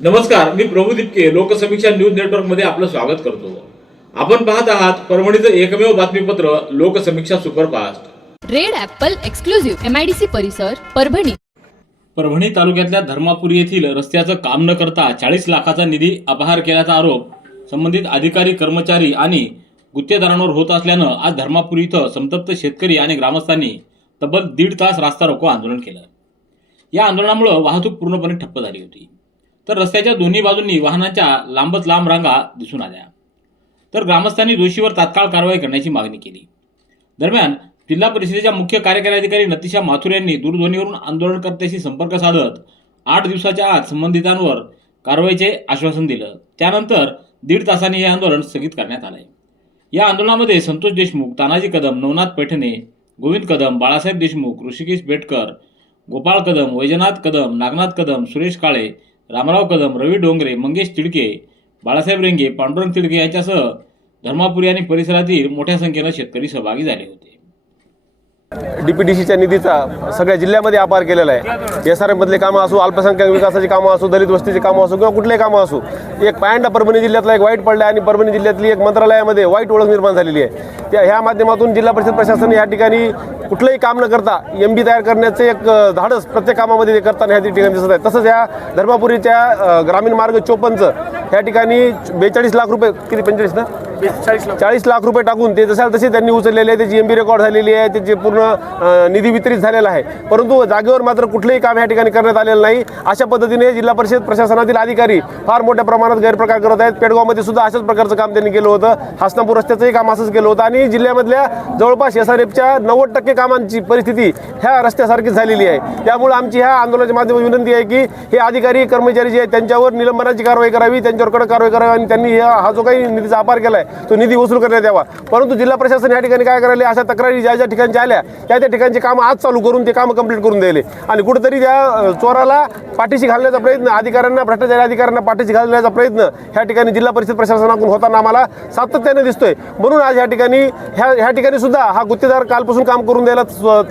नमस्कार मी प्रभू दिपके लोकसमीक्षा न्यूज नेटवर्कमध्ये आपलं स्वागत करतो. आपण पाहत आहात परभणीचं एकमेव बातमीपत्र Loksamiksha superfast. Red apple exclusive MIDC परिसर परभणी. परभणी तालुक्यातल्या धर्मापुरी येथील रस्त्याचं काम न करता चाळीस लाखाचा निधी अपहार केल्याचा आरोप संबंधित अधिकारी कर्मचारी आणि गुत्तेदारांवर होत असल्यानं आज धर्मापुरी इथं संतप्त शेतकरी आणि ग्रामस्थांनी तब्बल दीड तास रास्ता रोको आंदोलन केलं. या आंदोलनामुळे वाहतूक पूर्णपणे ठप्प झाली होती. तर रस्त्याच्या दोन्ही बाजूंनी वाहनांच्या लांबच लांब रांगा दिसून आल्या. तर ग्रामस्थांनी दोषीवर तात्काळ कारवाई करण्याची मागणी केली. दरम्यान जिल्हा परिषदेच्या मुख्य कार्यकारी अधिकारी नतिशा माथुर यांनी दूरध्वनीवरून आंदोलनकर्त्याशी संपर्क साधत आठ दिवसाच्या आत संबंधितांवर कारवाईचे आश्वासन दिलं. त्यानंतर दीड तासांनी हे आंदोलन स्थगित करण्यात आलंय. या आंदोलनामध्ये संतोष देशमुख तानाजी कदम नवनाथ पैठणे गोविंद कदम बाळासाहेब देशमुख ऋषिकेश बेटकर गोपाळ कदम वैजनाथ कदम नागनाथ कदम सुरेश काळे रामराव कदम रवी डोंगरे मंगेश तिडके बाळासाहेब रेंगे पांडुरंग तिडके यांच्यासह धर्मापुरी आणि परिसरातील मोठ्या संख्येनं शेतकरी सहभागी झाले होते. डी पी डी सीच्या निधीचा सगळ्या जिल्ह्यामध्ये अपार केलेला आहे. एस आर एममधले कामं असो अल्पसंख्याक विकासाची कामं असो दलित वस्तीची कामं असो किंवा कुठलेही कामं असो एक पायंडा परभणी जिल्ह्यातला एक वाईट पडला आणि परभणी जिल्ह्यातली एक मंत्रालयामध्ये वाईट ओळख निर्माण झालेली आहे. त्या ह्या माध्यमातून जिल्हा परिषद प्रशासन या ठिकाणी कुठलंही काम न करता एम बी तयार करण्याचं एक धाडस प्रत्येक कामामध्ये ते करताना ह्या ठिकाणी दिसत आहे. तसंच या धर्मापुरीच्या ग्रामीण मार्ग चोपनचं ह्या ठिकाणी बेचाळीस लाख रुपये किती पंचेचाळीस ना? चाळीस लाख. रुपये टाकून ते जशाल तसे त्यांनी उचललेले आहे त्याची एम बी रेकॉर्ड झालेली आहे त्याचे पूर्ण निधी वितरित झालेला आहे. परंतु जागेवर मात्र कुठलंही काम या ठिकाणी करण्यात आलेलं नाही. अशा पद्धतीने जिल्हा परिषद प्रशासनातील अधिकारी फार मोठ्या प्रमाणात गैरप्रकार करत आहेत. पेडगावमध्ये सुद्धा अशाच प्रकारचं काम त्यांनी केलं होतं. हसनापूर रस्त्याचंही काम असंच केलं होतं. आणि जिल्ह्यामधल्या जवळपास एस आर एफच्या नव्वद टक्के कामांची परिस्थिती ह्या रस्त्यासारखीच झालेली आहे. त्यामुळे आमची ह्या आंदोलनाच्या माध्यमातून विनंती आहे की हे अधिकारी कर्मचारी जे आहेत त्यांच्यावर निलंबनाची कारवाई करावी त्यांच्यावर कडक कारवाई करावी आणि त्यांनी हा हा जो काही निधीचा अपार केला आहे तो निधी वसूल करण्यात यावा. परंतु जिल्हा प्रशासन या ठिकाणी काय करायला? अशा तक्रारी ज्या ज्या ठिकाणच्या आल्या त्या त्या ठिकाणची काम आज चालू करून ते काम कंप्लीट करून द्यायले. आणि कुठेतरी त्या चोराला पाठीशी घालण्याचा प्रयत्न अधिकाऱ्यांना भ्रष्टाचारी अधिकाऱ्यांना पाठीशी घालण्याचा प्रयत्न ह्या ठिकाणी जिल्हा परिषद प्रशासनाकडून होताना आम्हाला सातत्याने दिसतोय. म्हणून आज ह्या ठिकाणी ह्या ह्या ठिकाणी सुद्धा हा गुत्तेदार कालपासून काम करून द्यायला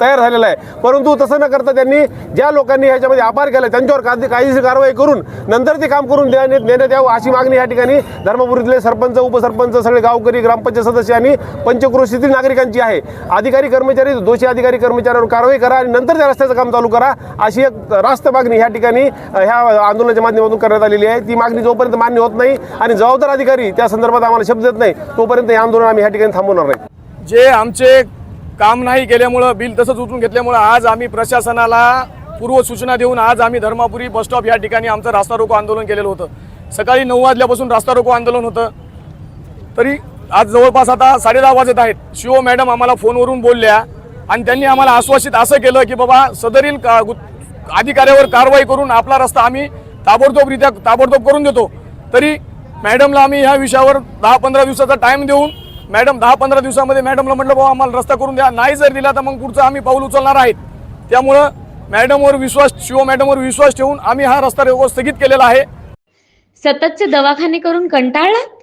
तयार झालेला आहे. परंतु तसं न करता त्यांनी ज्या लोकांनी ह्याच्यामध्ये अपार केला त्यांच्यावर कायदे- कायदेशीर कारवाई करून नंतर ते काम करून देण्यात देण्यात यावं अशी मागणी या ठिकाणी धर्मपुरीतले सरपंच उपसरपंच सगळे गावकरी ग्रामपंचायत सदस्य आणि पंचक्रोशीतील नागरिकांची आहे. अधिकारी कर्मचारी दोषी अधिकारी कर्मचाऱ्यांवर कारवाई करा आणि नंतर त्या रस्त्याचं काम चालू करा अशी एक रास्त मागणी ह्या ठिकाणी ह्या आंदोलनाच्या माध्यमातून करण्यात आलेली आहे. ती मागणी जोपर्यंत मान्य होत नाही आणि जबाबदार अधिकारी त्या संदर्भात आम्हाला शब्द देत नाही तोपर्यंत हे आंदोलन आम्ही ह्या ठिकाणी थांबवणार नाही. जे आमचे काम नाही केल्यामुळं बिल तसंच उचलून घेतल्यामुळं आज आम्ही प्रशासनाला पूर्व सूचना देऊन आज आम्ही धर्मापुरी बस स्टॉप या ठिकाणी आमचं रास्ता रोको आंदोलन केलेलं होतं. सकाळी नऊ वाजल्यापासून रास्ता रोको आंदोलन होतं. तरी आज जवळपास आता साडेदहा वाजत आहेत. शिव मॅडम आम्हाला फोनवरून बोलल्या आणि त्यांनी आम्हाला आश्वासित असं केलं की बाबा सदरील का- अधिकाऱ्यावर कारवाई करून आपला रस्ता आम्ही ताबडतोबरित्या ताबडतोब करून देतो. तरी मॅडमला आम्ही ह्या विषयावर दहा पंधरा दिवसाचा टाईम देऊन मॅडम दहा पंधरा दिवसामध्ये मॅडमला म्हटलं बाबा आम्हाला रस्ता करून द्या. नाही जर दिला तर मग पुढचं आम्ही पाऊल उचलणार आहेत. त्यामुळं मॅडमवर विश्वास शिव मॅडमवर विश्वास ठेवून आम्ही हा रस्ता स्थगित केलेला आहे. सततचे दवाखाने करून कंटाळलात?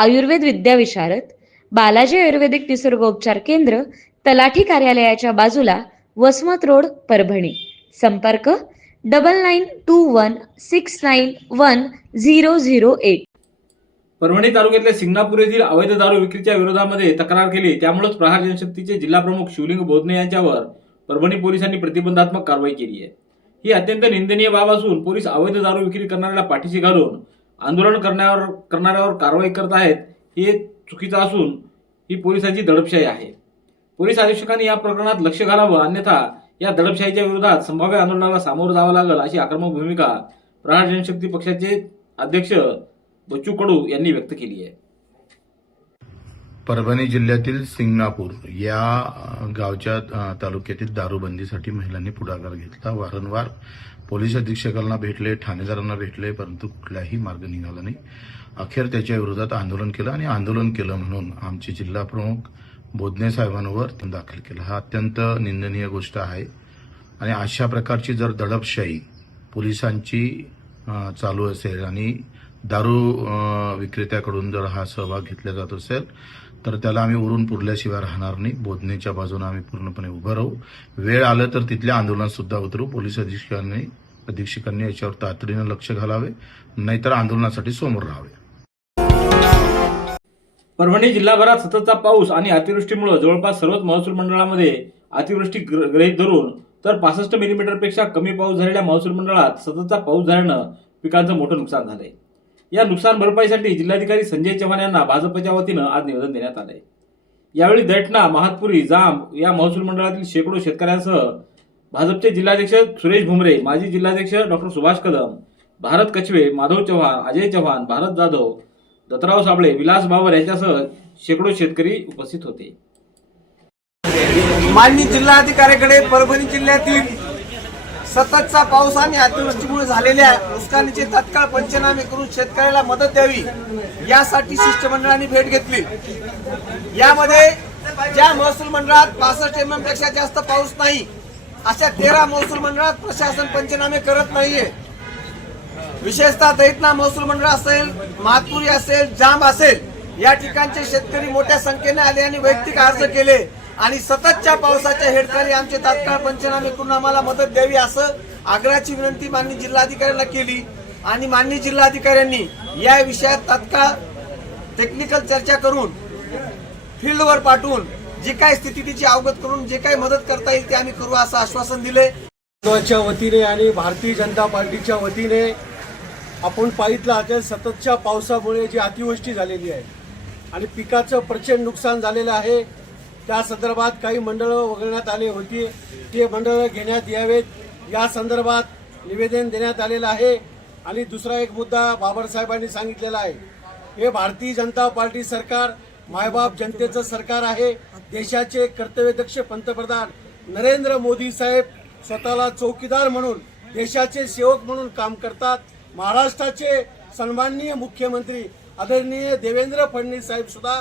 आयुर्वेद विद्याविशारद बालाजी आयुर्वेदिक निसर्गोपचार केंद्र तलाठी कार्यालयाच्या बाजूला वसमत रोड परभणी. संपर्क double nine two one six nine one zero zero eight Parbhani तालुक्यातल्या सिंगणापूर येथील अवैध दारू विक्रीच्या विरोधामध्ये तक्रार केली. त्यामुळेच प्रहार जनशक्तीचे जिल्हा प्रमुख शिवलिंग बोधने यांच्यावर परभणी पोलिसांनी प्रतिबंधात्मक कारवाई केली आहे. ही अत्यंत निंदनीय बाब असून पोलीस अवैध दारू विक्री करणाऱ्याला पाठीशी घालून आंदोलन करण्यावर करणाऱ्यावर कारवाई करत आहेत हे चुकीचं असून ही पोलिसांची दडपशाही आहे. पोलीस अधीक्षकांनी या प्रकरणात लक्ष घालावं अन्यथा या दडपशाहीच्या विरोधात संभाव्य आंदोलनाला सामोरं जावं लागेल अशी आक्रमक भूमिका प्रहार जनशक्ती पक्षाचे अध्यक्ष बच्चू कडू यांनी व्यक्त केली आहे. परभणी जिल्ह्यातील सिंगणापूर या गावच्या तालुक्यातील दारूबंदीसाठी महिलांनी पुढाकार घेतला. वारंवार पोलीस अधीक्षकांना भेटले ठाणेदारांना भेटले परंतु कुठलाही मार्ग निघाला नाही. अखेर त्याच्या विरोधात आंदोलन केलं आणि आंदोलन केलं म्हणून आमचे जिल्हा प्रमुख बोधने साहेबांवर दाखल केलं. हा अत्यंत निंदनीय गोष्ट आहे आणि अशा प्रकारची जर दडपशाही पोलिसांची चालू असेल आणि दारू विक्रेत्याकडून जर हा सहभाग घेतला जात असेल तर त्याला आम्ही उरून पुरल्याशिवाय राहणार नाही. बोधनेच्या बाजूने आम्ही पूर्णपणे उभं राहू. वेळ आलं तर तिथल्या आंदोलनात सुद्धा उतरू. पोलीस अधीक्षकांनी अधीक्षकांनी याच्यावर तातडीनं लक्ष घालावे. नाहीतर आंदोलनासाठी समोर राहावे. परभणी जिल्हाभरात सततचा पाऊस आणि अतिवृष्टीमुळे जवळपास सर्वच महसूल मंडळामध्ये अतिवृष्टी ग्र- धरून तर पासष्ट मिलीमीटरपेक्षा कमी पाऊस झालेल्या महसूल मंडळात सततचा पाऊस झाल्यानं पिकांचं मोठं नुकसान झालंय. या नुकसान भरपाईसाठी जिल्हाधिकारी संजय चव्हाण यांना भाजपच्या वतीनं आज निवेदन देण्यात आलंय. यावेळी दैठणा महातपुरी जांब या महसूल मंडळातील शेकडो शेतकऱ्यांसह भाजपचे जिल्हाध्यक्ष सुरेश भुमरे माजी जिल्हाध्यक्ष डॉक्टर सुभाष कदम भारत कचवे माधव चव्हाण अजय चव्हाण भारत जाधव दत्तराव साबळे विलास बाबर यांच्यासह शेकडो शेतकरी उपस्थित होते. माननीय जिल्हाधिकाऱ्याकडे परभणी जिल्ह्यातील सततचा पाऊस आणि अतिवृष्टीमुळे झालेल्या नुकसानीचे तत्काळ पंचनामे करून शेतकऱ्याला मदत द्यावी यासाठी शिष्टमंडळाने भेट घेतली. यामध्ये ज्या महसूल मंडळात पासष्ट एम एमपेक्षा जास्त पाऊस नाही अशा तेरा महसूल मंडळात प्रशासन पंचनामे करत नाहीये. विशेषतः दैतना महसूल मंडळ असेल मातुरी असेल जांब असेल या ठिकाणचे शेतकरी मोठ्या संख्येने आले आणि वैयक्तिक अर्ज केले. आणि सततच्या पावसाच्या हेडकारी आमचे तात्काळ पंचनामे करून आम्हाला मदत द्यावी असं आग्रहाची विनंती माननीय जिल्हाधिकाऱ्यांना केली. आणि माननीय जिल्हाधिकाऱ्यांनी या विषयात तात्काळ टेक्निकल चर्चा करून फील्डवर पाठवून जी काय स्थिती तिची अवगत करून जे काही मदत करता येईल ते आम्ही करू असं आश्वासन दिले. च्या वतीने आणि भारतीय जनता पार्टीच्या वतीने आपण पाहितलं आता सततच्या पावसामुळे जी अतिवृष्टी झालेली आहे आणि पिकाचं प्रचंड नुकसान झालेलं आहे त्या संदर्भात काही मंडळं वगळण्यात आले होती. ते मंडळं घेण्यात यावेत. या संदर्भात निवेदन देण्यात आलेलं आहे. आणि दुसरा एक मुद्दा बाबासाहेबांनी सांगितलेला आहे. हे भारतीय जनता पार्टी सरकार मायबाप जनतेचं सरकार आहे. देशाचे कर्तव्यदक्ष पंतप्रधान नरेंद्र मोदी साहेब स्वतःला चौकीदार म्हणून देशाचे सेवक म्हणून काम करतात. महाराष्ट्राचे सन्माननीय मुख्यमंत्री आदरणीय देवेंद्र फडणवीस साहेब सुद्धा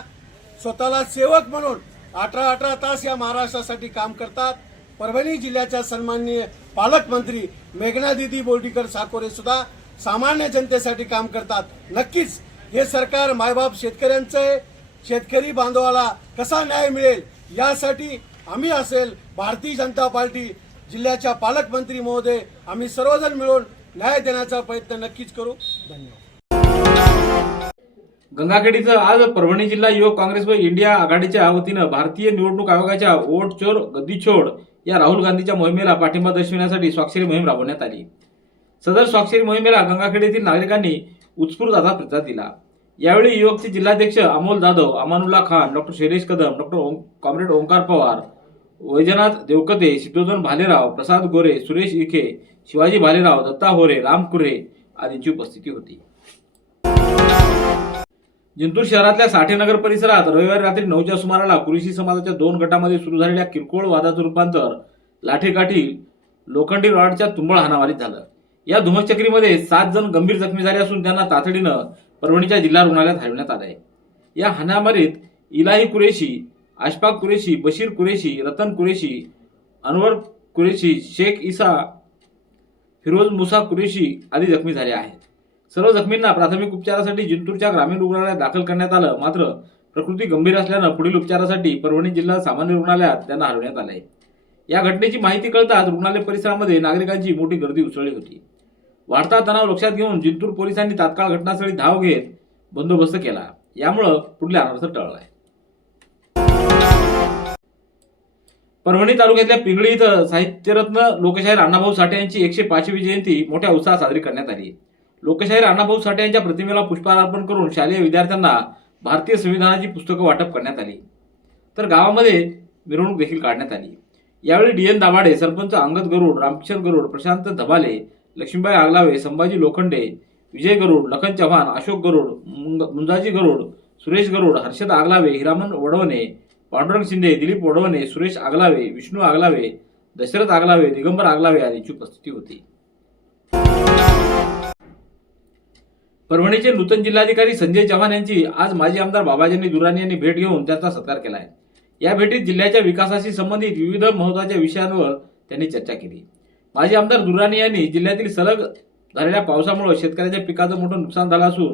स्वतःला सेवक म्हणून अठरा अठरा तास या महाराष्ट्रासाठी काम करतात. परभणी जिल्ह्याच्या सन्माननीय पालकमंत्री मेघनादिदी बोर्डीकर साकोरे सुद्धा सामान्य जनतेसाठी काम करतात. नक्कीच हे सरकार मायबाप शेतकऱ्यांचं आहे. शेतकरी बांधवाला कसा न्याय मिळेल यासाठी आम्ही असेल भारतीय जनता पार्टी जिल्ह्याच्या पालकमंत्री महोदय आम्ही सर्वजण मिळून न्याय देण्याचा प्रयत्न नक्कीच करू. धन्यवाद. गंगाखेडीचं आज परभणी जिल्हा युवक काँग्रेस व इंडिया आघाडीच्या वतीनं भारतीय निवडणूक आयोगाच्या वोट चोर गद्दी छोड या राहुल गांधीच्या मोहिमेला पाठिंबा दर्शविण्यासाठी स्वाक्षरी मोहीम राबवण्यात आली. सदर स्वाक्षरी मोहिमेला गंगाखेड येथील नागरिकांनी उत्स्फूर्त असा प्रतिसाद दिला. यावेळी युवकचे जिल्हाध्यक्ष अमोल जाधव अमानुल्ला खान डॉक्टर शैलेश कदम डॉक्टर ओं कॉम्रेड ओंकार पवार वैजनाथ देवकते सिद्धोधन भालेराव प्रसाद गोरे सुरेश इखे शिवाजी भालेराव दत्ता होरे राम कुरे आदींची उपस्थिती होती. जिंतूर शहरातल्या साठेनगर परिसरात रविवारी रात्री नऊच्या सुमाराला कुरिशी समाजाच्या दोन गटामध्ये सुरू झालेल्या किरकोळ वादाचं रूपांतर लाठीकाठी लोखंडी रॉडच्या तुंबळ हाणामारीत झालं. या धुमचक्रीमध्ये सात जण गंभीर जखमी झाले असून त्यांना तातडीनं परभणीच्या जिल्हा रुग्णालयात हलवण्यात आलंय. या हाणामारीत इलाही कुरेशी आशफाक कुरेशी बशीर कुरेशी रतन कुरेशी अनवर कुरेशी शेख इसा फिरोज मुसा कुरेशी आदी जखमी झाले आहेत. सर्व जखमींना प्राथमिक उपचारासाठी जिंतूरच्या ग्रामीण रुग्णालयात दाखल करण्यात आलं. मात्र प्रकृती गंभीर असल्यानं पुढील उपचारासाठी परभणी जिल्हा सामान्य रुग्णालयात त्यांना हलवण्यात आलंय. या घटनेची माहिती कळताच रुग्णालय परिसरामध्ये नागरिकांची मोठी गर्दी उसळली होती. वाढता तणाव लक्षात घेऊन जिंतूर पोलिसांनी तात्काळ घटनास्थळी धाव घेत बंदोबस्त केला. यामुळं पुढल्या अनर्थ टळलाय परभणी तालुक्यातल्या पिंगळी इथं साहित्यरत्न लोकशाहीर अण्णाभाऊ साठे यांची एकशे पाचवी जयंती मोठ्या उत्साहात साजरी करण्यात आली. लोकशाहीर अण्णाभाऊ साठे यांच्या प्रतिमेला पुष्पहार अर्पण करून शालेय विद्यार्थ्यांना भारतीय संविधानाची पुस्तकं वाटप करण्यात आली. तर गावामध्ये मिरवणूक देखील काढण्यात आली. यावेळी डी एन दाभाडे सरपंच अंगद गरुड रामकिशन गरुड प्रशांत धबाले लक्ष्मीबाई आगलावे संभाजी लोखंडे विजय गरुड लखन चव्हाण अशोक गरुड मुंग- मुंजाजी गरुड सुरेश गरुड हर्षद आगलावे हिरामन वडवणे पांडुरंग शिंदे दिलीप वडवणे सुरेश आगलावे विष्णू आगलावे दशरथ आगलावे दिगंबर आगलावे आदींची उपस्थिती होती. परभणीचे नूतन जिल्हाधिकारी संजय चव्हाण यांची आज माजी आमदार बाबाजींनी दुराणी यांनी भेट घेऊन त्यांचा सत्कार केला आहे या भेटीत जिल्ह्याच्या विकासाशी संबंधित विविध महत्त्वाच्या विषयांवर त्यांनी चर्चा केली. माजी आमदार दुराणी यांनी जिल्ह्यातील सलग झालेल्या पावसामुळे शेतकऱ्याच्या पिकाचं मोठं नुकसान झालं असून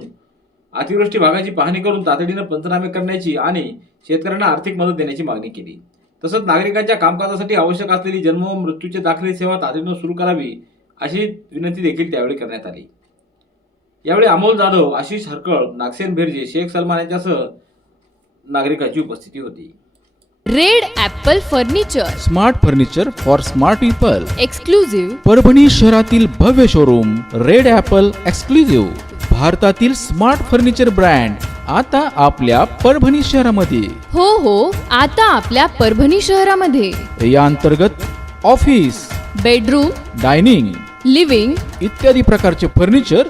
अतिवृष्टी भागाची पाहणी करून तातडीनं पंचनामे करण्याची आणि शेतकऱ्यांना आर्थिक मदत देण्याची मागणी केली. तसंच नागरिकांच्या कामकाजासाठी आवश्यक असलेली जन्म व मृत्यूचे दाखले सेवा तातडीनं सुरू करावी अशी विनंती देखील त्यावेळी करण्यात आली. यावेळी अमोल जाधव आशिष हरकळ नागसेन भेरजे शेख सलमान यांच्यासह नागरिकांची उपस्थिती होती. Red apple furniture. Smart furniture for smart people. Exclusive Parbhani शहरातील भव्य शोरूम रेड ॲपल एक्सक्लुझिव्ह भारतातील स्मार्ट फर्निचर ब्रँड आता आपल्या परभणी शहरामध्ये. हो हो आता आपल्या परभणी शहरामध्ये. या अंतर्गत ऑफिस बेडरूम डायनिंग लिव्हिंग इत्यादी प्रकारचे फर्निचर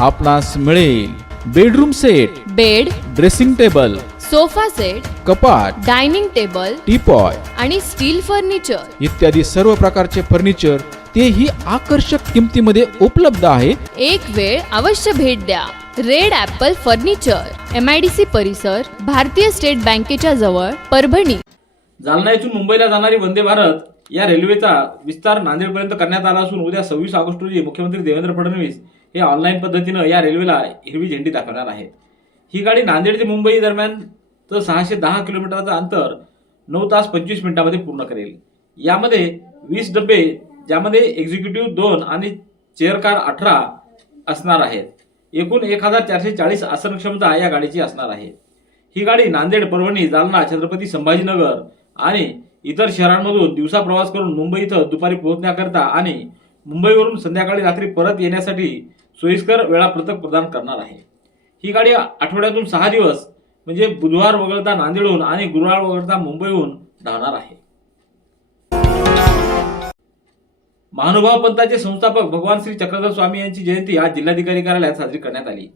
आपणास मिळेल bedroom set bed dressing table sofa set कपाट डायनिंग टेबल टीपॉय आणि स्टील फर्निचर. इत्यादी सर्व प्रकारचे फर्निचर तेही आकर्षक किमतीमध्ये उपलब्ध आहे. एक वेळ अवश्य भेट द्या. Red apple furniture M I D C परिसर भारतीय स्टेट बँकेच्या जवळ परभणी. जालना येथून मुंबईला जाणारी वंदे भारत या रेल्वेचा विस्तार नांदेडपर्यंत करण्यात आला असून उद्या सव्वीस ऑगस्ट रोजी मुख्यमंत्री देवेंद्र फडणवीस हे ऑनलाईन पद्धतीनं या रेल्वेला हिरवी झेंडी दाखवणार आहेत. ही गाडी नांदेड ते मुंबई दरम्यान तर सहाशे दहा किलोमीटरचं अंतर नऊ तास पंचवीस मिनिटांमध्ये पूर्ण करेल. यामध्ये वीस डबे ज्यामध्ये एक्झिक्युटिव्ह दोन आणि चेअर कार अठरा असणार आहेत. एकूण एक हजार चारशे चाळीस आसन क्षमता या गाडीची असणार आहे. ही गाडी नांदेड परभणी जालना छत्रपती संभाजीनगर आणि इतर शहरांमधून दिवसा प्रवास करून मुंबई इथं दुपारी पोहोचण्याकरता आणि मुंबईवरून संध्याकाळी रात्री परत येण्यासाठी सोयीस्कर वेळापत्रक प्रदान करणार आहे. ही गाडी आठवड्यातून सहा दिवस म्हणजे बुधवार वगळता नांदेडहून आणि गुरुवार वगळता मुंबईहून धावणार आहे. महानुभाव पंथाचे संस्थापक भगवान श्री चक्रधर स्वामी यांची जयंती आज जिल्हाधिकारी कार्यालयात साजरी करण्यात आली.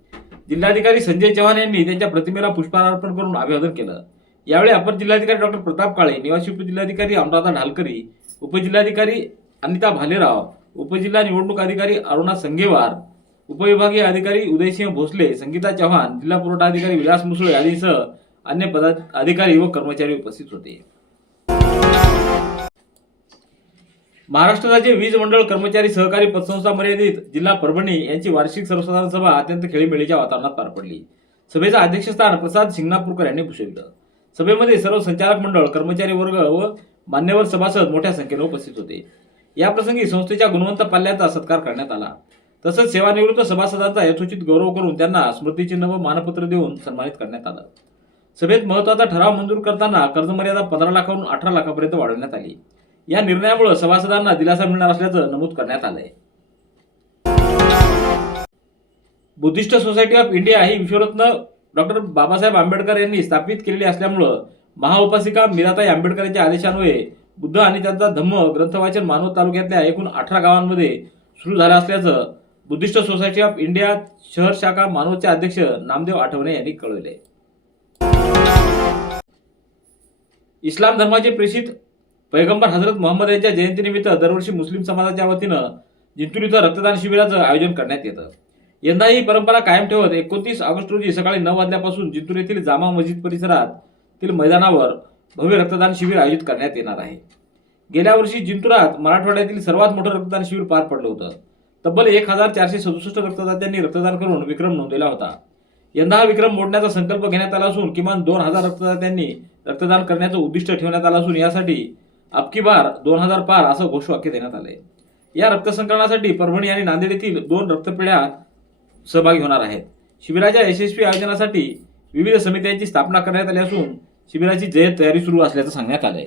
जिल्हाधिकारी संजय चव्हाण यांनी त्यांच्या प्रतिमेला पुष्पहार अर्पण करून अभिवादन केलं. यावेळी अपर जिल्हाधिकारी डॉक्टर प्रताप काळे निवासी उपजिल्हाधिकारी अनुराधा ढालकरी उपजिल्हाधिकारी अनिता भालेराव उपजिल्हा निवडणूक अधिकारी अरुणा संगेवार उपविभागीय अधिकारी उदयसिंह भोसले संगीता चव्हाण जिल्हा पुरवठा अधिकारी विलास मुसळे आदीसह अन्य पदा अधिकारी व कर्मचारी उपस्थित होते. महाराष्ट्र राज्य वीज मंडळ कर्मचारी सहकारी पतसंस्था मर्यादित जिल्हा परभणी यांची वार्षिक सर्वसाधारण सभा अत्यंत खेळीमेळीच्या वातावरणात पार पडली. सभेचं अध्यक्षस्थान प्रसाद शिंगणापूरकर यांनी भूषविलं. सभेमध्ये सर्व संचालक मंडळ कर्मचारी वर्ग व मान्यवर सभासद मोठ्या संख्येने उपस्थित होते. याप्रसंगी संस्थेच्या गुणवंत पाल्याचा सत्कार करण्यात आला. तसंच सेवानिवृत्त सभासदांचा यथोचित गौरव करून त्यांना स्मृतिचिन्ह व मानपत्र देऊन सन्मानित करण्यात आलं. सभेत महत्त्वाचा ठराव मंजूर करताना कर्जमर्यादा पंधरा लाखावरून अठरा लाखापर्यंत वाढवण्यात आली. या निर्णयामुळे सभासदांना दिलासा मिळणार असल्याचं नमूद करण्यात आलंय. बुद्धिस्ट सोसायटी ऑफ इंडिया ही विश्वरत्न डॉक्टर बाबासाहेब आंबेडकर यांनी स्थापित केलेली असल्यामुळं महाउपासिका मीराताई आंबेडकर यांच्या आदेशान्वये बुद्ध आणि त्यांचा धम्म ग्रंथवाचन मानव तालुक्यातल्या एकूण अठरा गावांमध्ये सुरू झालं असल्याचं बुद्धिस्ट सोसायटी ऑफ इंडिया शहर शाखा मानवचे अध्यक्ष नामदेव आठवणे यांनी कळवले. इस्लाम धर्माचे प्रेषित पैगंबर हजरत मोहम्मद यांच्या जयंतीनिमित्त दरवर्षी मुस्लिम समाजाच्या वतीनं जिंतूर इथं रक्तदान शिबिराचं आयोजन करण्यात येतं. यंदा ही परंपरा कायम ठेवत एकोणतीस ऑगस्ट रोजी सकाळी नऊ वाजल्यापासून जिंतूर येथील जामा मस्जिद परिसरातील मैदानावर भव्य रक्तदान शिबिर आयोजित करण्यात येणार आहे. गेल्या वर्षी जिंतुरात मराठवाड्यातील सर्वात मोठं रक्तदान शिबिर पार पडलं होतं. तब्बल एक हजार चारशे सदुसष्ट रक्तदात्यांनी रक्तदान करून विक्रम नोंदवला होता. यंदा हा विक्रम मोडण्याचा संकल्प घेण्यात आला असून किमान दोन हजार रक्तदात्यांनी रक्तदान करण्याचं उद्दिष्ट ठेवण्यात आलं असून यासाठी अबकी बार दोन हजार पार असं घोषवाक्य देण्यात आलंय. या रक्तसंकलनासाठी परभणी आणि नांदेड येथील दोन रक्तपेढ्या सहभागी होणार आहेत. शिबिराच्या यशस्वी आयोजनासाठी विविध समित्यांची स्थापना करण्यात आली असून शिबिराची जय्यत तयारी सुरू असल्याचं सांगण्यात आलंय.